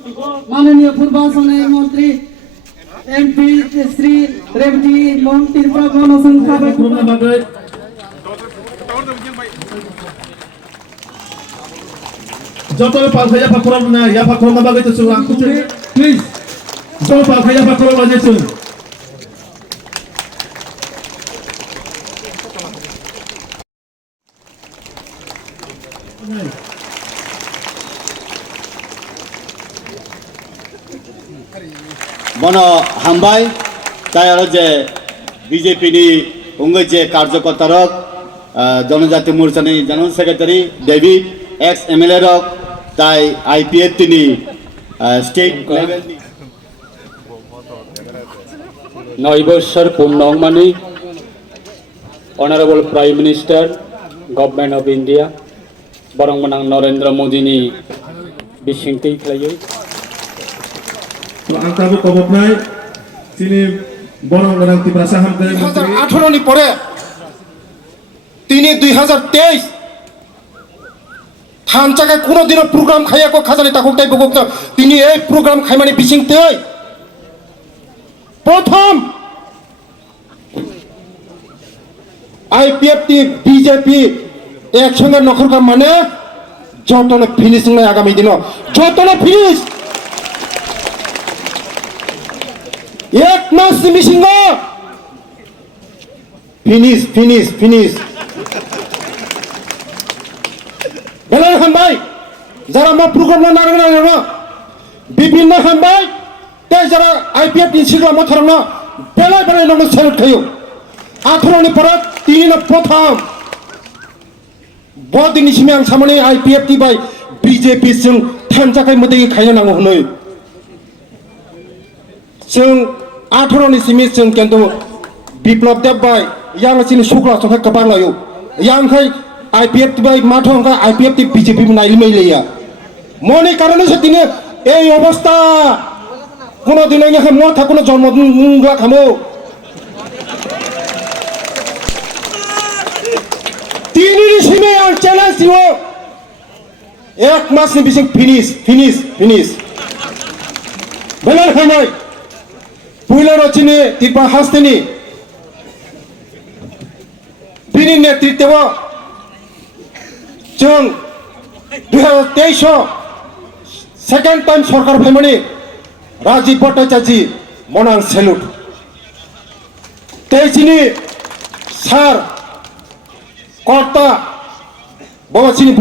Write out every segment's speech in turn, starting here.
माननीय पूर्वासन मंत्री एमपी श्री रेवती मोहन त्रिपुरा गणसंख्या Jotoy palkhaya pakrom na ya pakrom na bagay to sulang please. Jotoy palkhaya pakrom na jesu. Bono hambai tayaro je BJP ni ungai je karjakota rok Janojati Morcha ni General Secretary David ex MLA rok tai IPF tini state level ni নৈবশ্বর পূর্ণমানি Honorable Prime Minister Government of India Barang Menang Narendra Modi ni bisingti khlayo angka bu koboknai sini borong menang Tripura Saham ke 2018 ni pore তিনি 2023 থানচাকে কোনো দিন programme খাইয়াকো খাজানি তাকুক তাই বকুক তিনি এই programme খাই মানে বিচিংতে প্রথম IPF টি BJP একসঙ্গে নখরকা মানে যতনে ফিনিশিং নাই আগামী দিন যতনে ফিনিশ এক মাস মিসিং ফিনিশ ফিনিশ ফিনিশ বেলার হামবাই যারা মা প্রোগ্রাম না নাগনা না বিভিন্ন হামবাই তাই যারা আইপিএফ নি সিগলা মথর না বেলায় বেলায় নন সেলুট খাইও 18 নি পরে তিন প্রথম বদিনি সিমে আং সামনে আইপিএফ টি বাই বিজেপি जों थानजाखाय मदै खायनो नांगौ हनै जों 18 नि सिमि जों केन्तु बिप्लब देब bye yang sini sukla sokha kabang layo yang khai IPF bai mathong ka IPF ti BJP naili maileya moni karone se tine ei obostha kono dino nge mo thakono জন্ম মুংলা খামো তিনি সিমে আর চ্যালেঞ্জ দিও এক মাস নি বিসিং ফিনিশ ফিনিশ ফিনিশ বেলার খানাই পুইলা রচিনে তিপা হাসতেনি बिनि नेतृत्व जों 2023 सेकेंड टाइम सरकार फैमानि राजीव भट्टाचार्य मनां सेलुट तेजिनि सार कर्ता बाबासिनि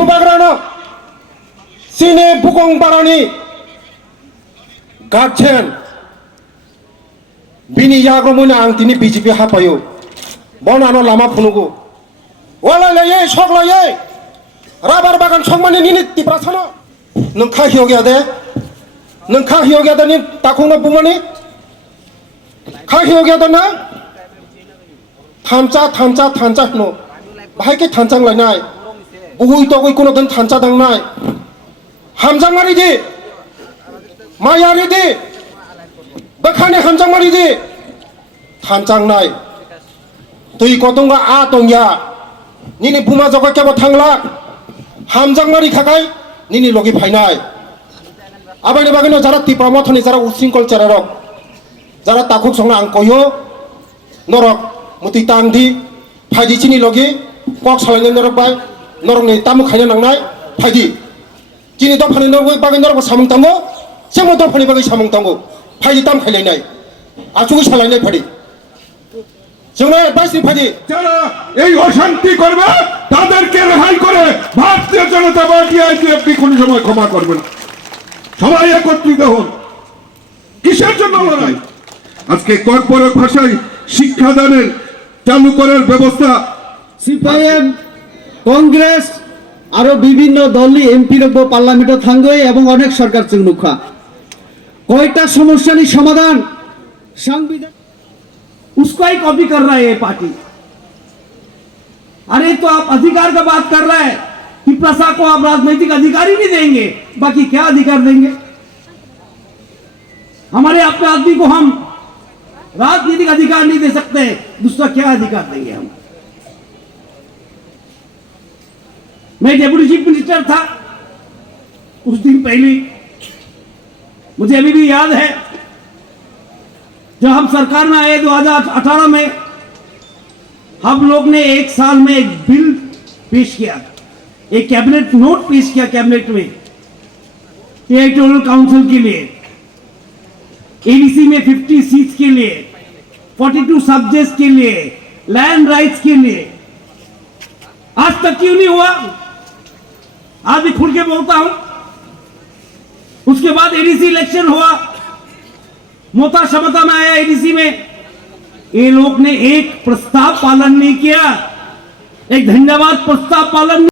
बुबाग्रानो सिने बुकं बारानि गार्जेन बिनि याग्रमैनो आं दिनै बिजेपि हाफायो बनानो लामा फुनुगो वालायलायै सकलायै राबार बागान संमानि निनि तिप्रासानो नों खाहियो गया दे नि ताखुनो बुमानि खाहियो गया दे थानचा हनो बाहायके थानचां लायनाय बुहुइ तगै कोनो दिन थानचा दांनाय हामजांमारि दि मायारि दि बखाने हामजांमारि दि थानचांनाय तै कतंगा आ तंया निनि बुमा जगा केबो थांला हामजांमारि खाखाय निनि लगे फायनाय आबायनि बागैनो जारा तिप्रा मथनि जारा उसिंकल चारारक जारा ताखुक संना आं कयो नरक मुति तांदि फायदिचिनि लगे कक सालायनाय नरक बाय नरकनि तामु खायनो नांनाय फायदि जिनि दफानि नरक बागै नरक सामुं तांगो सेमो दफानि बागै सामुं तांगो फायदि ताम खायलायनाय आचुगु सालायनाय फायदि जोंना एडभाइसनि फायदि যারা এই অশান্তি করবে তাদেরকে রেহাই করে ভারতীয় জনতা পার্টি আইপিএফ কোন সময় ক্ষমা করবে না সবাই একত্রিত হন কিসের জন্য লড়াই আজকে কর্পোরেট ভাষায় শিক্ষাদানের চালু করার ব্যবস্থা সিপিআইএম কংগ্রেস আরো বিভিন্ন দলই এমপি রব পার্লামেন্টে থাঙ্গই এবং অনেক সরকার চিংনুখা কয়টা সমস্যার সমাধান সংবিধান उसको ही कॉपी कर रहा है ये पार्टी अरे तो आप अधिकार का बात कर रहे हैं कि प्रसा को आप राजनीतिक अधिकार ही नहीं देंगे बाकी क्या अधिकार देंगे हमारे अपने आदमी को हम राजनीतिक अधिकार नहीं दे सकते दूसरा क्या अधिकार देंगे हम मैं डेप्यूटी चीफ मिनिस्टर था कुछ दिन पहले, मुझे अभी भी याद है जब हम सरकार में आए 2018 में, हम लोग ने एक साल में एक बिल पेश किया, एक कैबिनेट नोट पेश किया कैबिनेट में टेरिटोरियल काउंसिल के लिए, एडीसी में 50 सीट्स के लिए, 42 सब्जेक्ट्स के लिए, लैंड राइट्स के लिए। आज तक क्यों नहीं हुआ? आज भी खुल के बोलता हूं। उसके बाद एडीसी इलेक्शन हुआ, मोता क्षमता में आया एडीसी में, ये लोग ने एक प्रस्ताव पालन नहीं किया, एक धन्यवाद प्रस्ताव पालन